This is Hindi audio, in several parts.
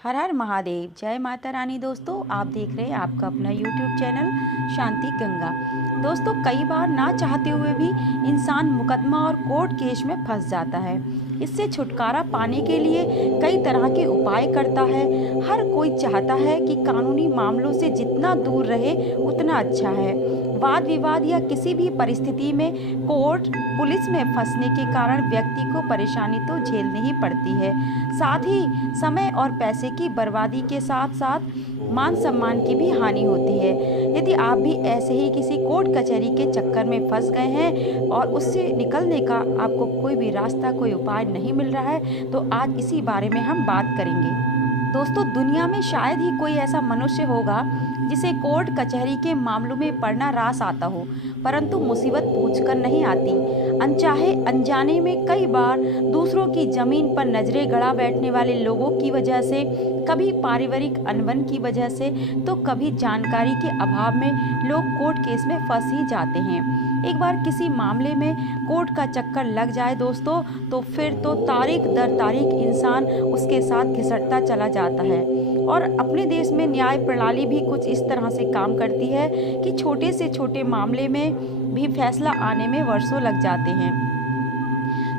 हर हर महादेव। जय माता रानी। दोस्तों आप देख रहे हैं आपका अपना यूट्यूब चैनल शांति गंगा। दोस्तों कई बार ना चाहते हुए भी इंसान मुकदमा और कोर्ट केस में फंस जाता है। इससे छुटकारा पाने के लिए कई तरह के उपाय करता है। हर कोई चाहता है कि कानूनी मामलों से जितना दूर रहे उतना अच्छा है। वाद विवाद या किसी भी परिस्थिति में कोर्ट पुलिस में फंसने के कारण व्यक्ति को परेशानी तो झेलनी ही पड़ती है। साथ ही समय और पैसे की बर्बादी के साथ साथ मान सम्मान की भी हानि होती है। यदि आप भी ऐसे ही किसी कोर्ट कचहरी के चक्कर में फंस गए हैं और उससे निकलने का आपको कोई भी रास्ता, कोई उपाय नहीं मिल रहा है, तो आज इसी बारे में हम बात करेंगे। दोस्तों दुनिया में शायद ही कोई ऐसा मनुष्य होगा जिसे कोर्ट कचहरी के मामलों में पड़ना रास आता हो, परंतु मुसीबत पूछकर नहीं आती। अनचाहे अनजाने में कई बार दूसरों की जमीन पर नजरें गड़ा बैठने वाले लोगों की वजह से, कभी पारिवारिक अनबन की वजह से, तो कभी जानकारी के अभाव में लोग कोर्ट केस में फंस ही जाते हैं। एक बार किसी मामले में कोर्ट का चक्कर लग जाए दोस्तों, तो फिर तो तारीख दर तारीख इंसान उसके साथ घिसटता चला जाता है। और अपने देश में न्याय प्रणाली भी कुछ इस तरह से काम करती है कि छोटे से छोटे मामले में भी फैसला आने में वर्षों लग जाते हैं।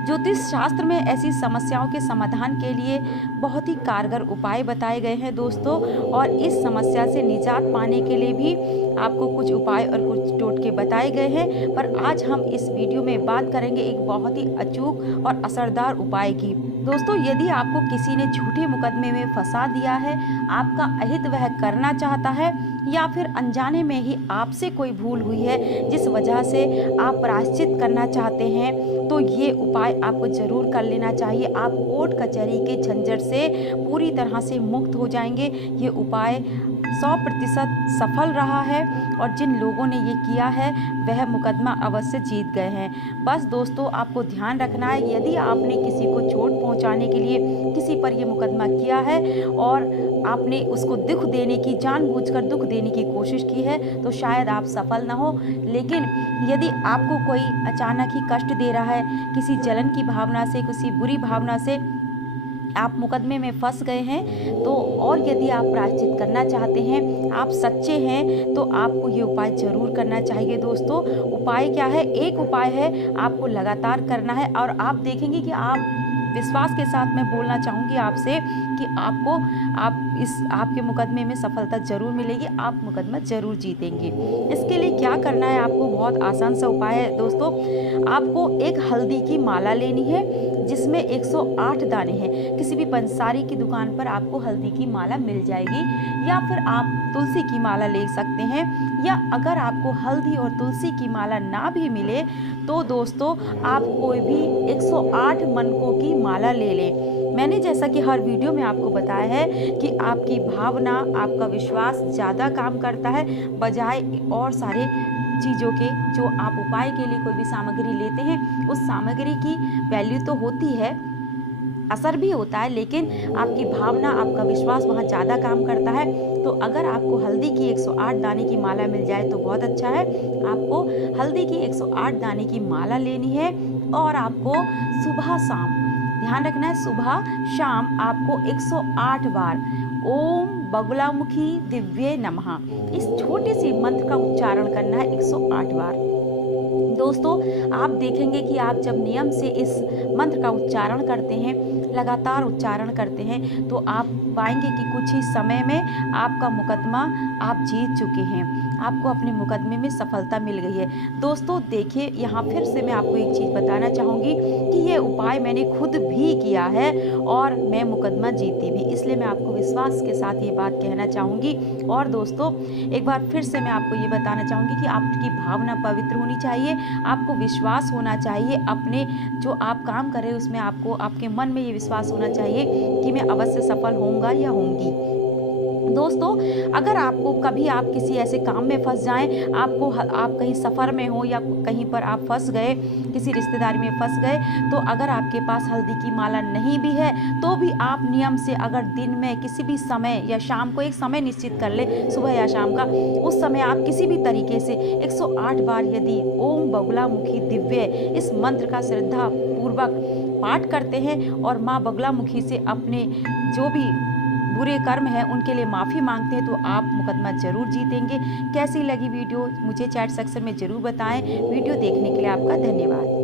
ज्योतिष शास्त्र में ऐसी समस्याओं के समाधान के लिए बहुत ही कारगर उपाय बताए गए हैं दोस्तों, और इस समस्या से निजात पाने के लिए भी आपको कुछ उपाय और कुछ टोटके बताए गए हैं। पर आज हम इस वीडियो में बात करेंगे एक बहुत ही अचूक और असरदार उपाय की। दोस्तों यदि आपको किसी ने झूठे मुकदमे में फंसा दिया है, आपका अहित वह करना चाहता है, या फिर अनजाने में ही आपसे कोई भूल हुई है जिस वजह से आप प्रायश्चित करना चाहते हैं, तो ये उपाय आपको ज़रूर कर लेना चाहिए। आप कोर्ट कचहरी के झंझट से पूरी तरह से मुक्त हो जाएंगे। ये उपाय 100% सफल रहा है और जिन लोगों ने ये किया है वह मुकदमा अवश्य जीत गए हैं। बस दोस्तों आपको ध्यान रखना है, यदि आपने किसी को चोट पहुंचाने के लिए किसी पर ये मुकदमा किया है और आपने उसको दुख देने की, जानबूझकर दुख देने की कोशिश की है, तो शायद आप सफल ना हो। लेकिन यदि आपको कोई अचानक ही कष्ट दे रहा है, किसी जलन की भावना से, किसी बुरी भावना से आप मुकदमे में फंस गए हैं, तो और यदि आप प्रायश्चित करना चाहते हैं, आप सच्चे हैं, तो आपको ये उपाय ज़रूर करना चाहिए दोस्तों। उपाय क्या है? एक उपाय है, आपको लगातार करना है और आप देखेंगे कि आप विश्वास के साथ मैं बोलना चाहूँगी आपसे कि आपके मुकदमे में सफलता ज़रूर मिलेगी, आप मुकदमा ज़रूर जीतेंगे। इसके लिए क्या करना है आपको? बहुत आसान सा उपाय है दोस्तों। आपको एक हल्दी की माला लेनी है जिसमें 108 दाने हैं। किसी भी पंसारी की दुकान पर आपको हल्दी की माला मिल जाएगी, या फिर आप तुलसी की माला ले सकते हैं। या अगर आपको हल्दी और तुलसी की माला ना भी मिले, तो दोस्तों आप कोई भी 108 मनकों की माला ले लें। मैंने जैसा कि हर वीडियो में आपको बताया है कि आपकी भावना, आपका विश्वास ज़्यादा काम करता है बजाय और सारे चीज़ों के। जो आप उपाय के लिए कोई भी सामग्री लेते हैं, उस सामग्री की वैल्यू तो होती है, असर भी होता है, लेकिन आपकी भावना, आपका विश्वास वहाँ ज़्यादा काम करता है। तो अगर आपको हल्दी की 108 दाने की माला मिल जाए तो बहुत अच्छा है। आपको हल्दी की 108 दाने की माला लेनी है और आपको सुबह शाम, ध्यान रखना है, सुबह शाम आपको 108 बार ओम बगुलामुखी दिव्ये नमः, इस छोटे से मंत्र का उच्चारण करना है 108 बार। दोस्तों आप देखेंगे कि आप जब नियम से इस मंत्र का उच्चारण करते हैं, लगातार उच्चारण करते हैं, तो आप पाएंगे कि कुछ ही समय में आपका मुकदमा आप जीत चुके हैं, आपको अपने मुकदमे में सफलता मिल गई है। दोस्तों देखिए, यहाँ फिर से मैं आपको एक चीज़ बताना चाहूँगी कि ये उपाय मैंने खुद भी किया है और मैं मुकदमा जीती भी, इसलिए मैं आपको विश्वास के साथ ये बात कहना चाहूँगी। और दोस्तों एक बार फिर से मैं आपको ये बताना चाहूँगी कि आपकी भावना पवित्र होनी चाहिए, आपको विश्वास होना चाहिए अपने जो आप काम कर रहे हैं उसमें, आपको आपके मन में ये विश्वास होना चाहिए कि मैं अवश्य सफल होऊंगा या होंगी। दोस्तों अगर आपको कभी आप किसी ऐसे काम में फंस जाएं, आप कहीं सफ़र में हो या कहीं पर आप फंस गए, किसी रिश्तेदारी में फंस गए, तो अगर आपके पास हल्दी की माला नहीं भी है, तो भी आप नियम से अगर दिन में किसी भी समय या शाम को एक समय निश्चित कर ले, सुबह या शाम का, उस समय आप किसी भी तरीके से 108 बार यदि ओम बगुलामुखी दिव्य इस मंत्र का श्रद्धा पूर्वक पाठ करते हैं और माँ बगुलामुखी से अपने जो भी बुरे कर्म हैं उनके लिए माफ़ी मांगते हैं तो आप मुकदमा ज़रूर जीतेंगे। कैसी लगी वीडियो मुझे चैट सेक्शन में ज़रूर बताएं। वीडियो देखने के लिए आपका धन्यवाद।